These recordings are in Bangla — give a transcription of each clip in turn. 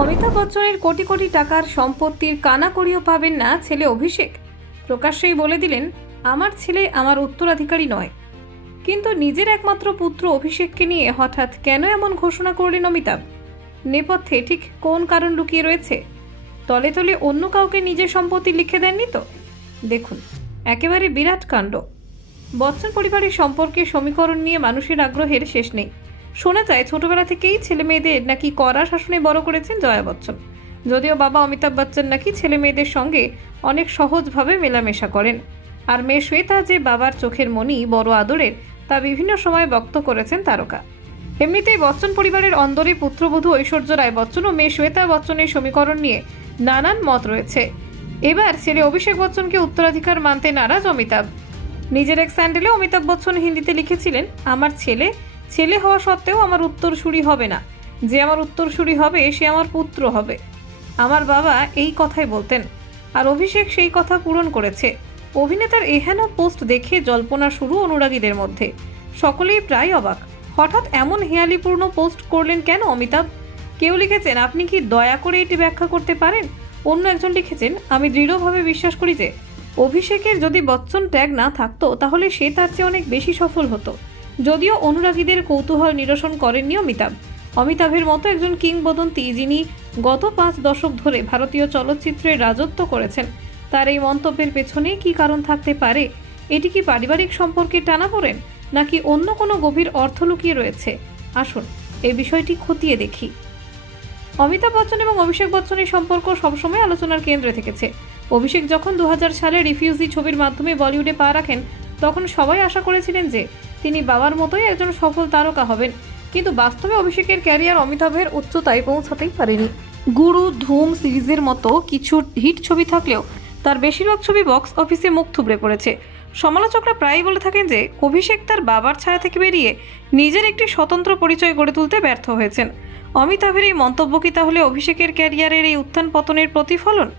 অমিতাভ বচ্চনের কোটি কোটি টাকার সম্পত্তির কানাকড়িও পাবেন না ছেলে অভিষেক। প্রকাশ্যেই বলে দিলেন, আমার ছেলে আমার উত্তরাধিকারী নয়। কিন্তু নিজের একমাত্র পুত্র অভিষেককে নিয়ে হঠাৎ কেন এমন ঘোষণা করলেন অমিতাভ? নেপথ্যে ঠিক কোন কারণ লুকিয়ে রয়েছে? তলে তলে অন্য কাউকে নিজের সম্পত্তি লিখে দেননি তো? দেখুন, একেবারে বিরাট কাণ্ড। বচ্চন পরিবারের সম্পর্কে সমীকরণ নিয়ে মানুষের আগ্রহের শেষ নেই। শোনা যায় ছোটবেলা থেকেই ছেলে মেয়েদের নাকি কড়া শাসনে বড় করেছেন জয়া বচ্চন। যদিও বাবা অমিতাভ বচ্চন নাকি ছেলে মেয়েদের সঙ্গে অনেক সহজভাবে মেলামেশা করেন। আর মেয়ে শ্বেতা যে বাবার চোখের মনি বড় আদরের, তা বিভিন্ন সময় ব্যক্ত করেছেন তারকা। এমনিতেই বচ্চন পরিবারের অন্দরে পুত্রবধূ ঐশ্বর্য রায় বচ্চন ও মেয়ে শ্বেতা বচ্চনের সমীকরণ নিয়ে নানান মত রয়েছে। এবার ছেলে অভিষেক বচ্চনকে উত্তরাধিকার মানতে নারাজ অমিতাভ। নিজের এক স্যান্ডেলে অমিতাভ বচ্চন হিন্দিতে লিখেছিলেন, আমার ছেলে ছেলে হওয়া সত্ত্বেও আমার উত্তরসূরি হবে না। যে আমার উত্তরসূরি হবে, সে আমার পুত্র হবে। আমার বাবা এই কথাই বলতেন, আর অভিষেক সেই কথা পূরণ করেছে। অভিনেতার এহেন পোস্ট দেখে জল্পনা শুরু অনুরাগীদের মধ্যে। সকলেই প্রায় অবাক। হঠাৎ এমন হেয়ালিপূর্ণ পোস্ট করলেন কেন, অমিতাভ? কেউ লিখেছেন, আপনি কি দয়া করে এটি ব্যাখ্যা করতে পারেন? অন্য একজন লিখেছেন, আমি দৃঢ়ভাবে বিশ্বাস করি যে, অভিষেকের যদি বচ্চন ট্যাগ না থাকতো, তাহলে সে তার চেয়ে অনেক বেশি সফল হতো। যদিও অনুরাগীদের কৌতূহল নিরসন করেননি অমিতাভ। অমিতাভের মতো একজন কিংবদন্তি যিনি গত পাঁচ দশক ধরে ভারতীয় চলচ্চিত্রে রাজত্ব করেছেন, তার এই মন্তব্যের পেছনে কি কারণ থাকতে পারে? এটি কি পারিবারিক সম্পর্কে টানা পড়েন, নাকি অন্য কোনো গভীর অর্থ লুকিয়ে রয়েছে? আসুন এই বিষয়টি খতিয়ে দেখি। অমিতাভ বচ্চন এবং অভিষেক বচ্চনের সম্পর্ক সবসময় আলোচনার কেন্দ্রে থেকেছে। অভিষেক যখন দু হাজার সালে রিফিউজি ছবির মাধ্যমে বলিউডে পা রাখেন, তখন সবাই আশা করেছিলেন যে তিনি বাবার মতোই একজন সফল তারকা হবেন। কিন্তু বাস্তবে অভিষেকের ক্যারিয়ার অমিতাভের উচ্চতায় পৌঁছাতেই পারেনি। গুরু ধুম সিরিজের মতো কিছু হিট ছবি থাকলেও তার বেশিরভাগ ছবি বক্স অফিসে মুখ থুবড়ে পড়েছে। সমালোচকরা প্রায়ই বলে থাকেন যে, অভিষেক তার বাবার ছায়া থেকে বেরিয়ে নিজের একটি স্বতন্ত্র পরিচয় গড়ে তুলতে ব্যর্থ হয়েছেন। অমিতাভের এই মন্তব্য কি তাহলে অভিষেকের ক্যারিয়ারের এই উত্থান পতনের প্রতিফলন?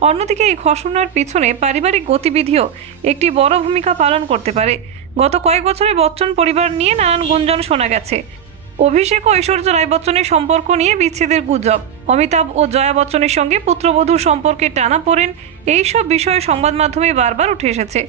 অন্যদিকে এই ঘোষণার পিছনে পারিবারিক গতিবিধিও একটি বড় ভূমিকা পালন করতে পারে। গত কয়েক বছরে বচ্চন পরিবার নিয়ে নানান গুঞ্জন শোনা গেছে। অভিষেক ও ঐশ্বর্য রায় বচ্চনের সম্পর্ক নিয়ে বিচ্ছেদের গুজব। অমিতাভ ও জয়া বচ্চনের সঙ্গে পুত্রবধূর সম্পর্কে টানা পড়েন এইসব বিষয়ে সংবাদ মাধ্যমে বারবার উঠে এসেছে।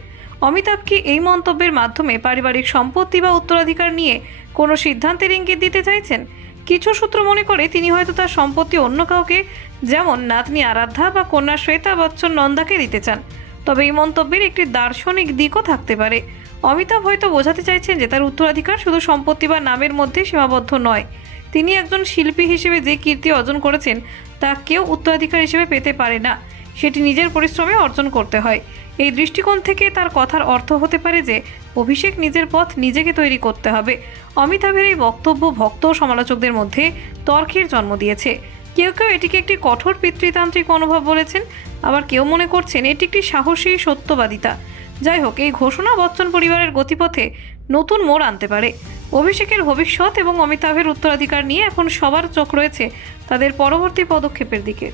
অমিতাভ কি এই মন্তব্যের মাধ্যমে পারিবারিক সম্পত্তি বা উত্তরাধিকার নিয়ে কোনো সিদ্ধান্তের ইঙ্গিত দিতে চাইছেন? কিছু সূত্র মনে করে তিনি হয়তো তার সম্পত্তি অন্য কাউকে, যেমন নাতনি আরাধ্যা বা কন্যা শ্বেতা বচ্চন নন্দাকে দিতে চান। তবে এই মন্তব্যের একটি দার্শনিক দিকও থাকতে পারে। অমিতাভ হয়তো বোঝাতে চাইছেন যে তার উত্তরাধিকার শুধু সম্পত্তি বা নামের মধ্যে সীমাবদ্ধ নয়। তিনি একজন শিল্পী হিসেবে যে কীর্তি অর্জন করেছেন, তা কেউ উত্তরাধিকার হিসেবে পেতে পারে না। সেটি নিজের পরিশ্রমে অর্জন করতে হয়। এই দৃষ্টিকোণ থেকে তার কথার অর্থ হতে পারে যে, অভিষেক নিজের পথ নিজেকে তৈরি করতে হবে। অমিতাভের এই বক্তব্য ভক্ত ও সমালোচকদের মধ্যে তর্কের জন্ম দিয়েছে। কেউ কেউ এটিকে একটি কঠোর পিতৃতান্ত্রিক মনোভাব বলেছেন, আবার কেউ মনে করছেন এটি একটি সাহসী সত্যবাদিতা। যাই হোক, এই ঘোষণা বচ্চন পরিবারের গতিপথে নতুন মোড় আনতে পারে। অভিষেকের ভবিষ্যৎ এবং অমিতাভের উত্তরাধিকার নিয়ে এখন সবার চোখ রয়েছে তাদের পরবর্তী পদক্ষেপের দিকে।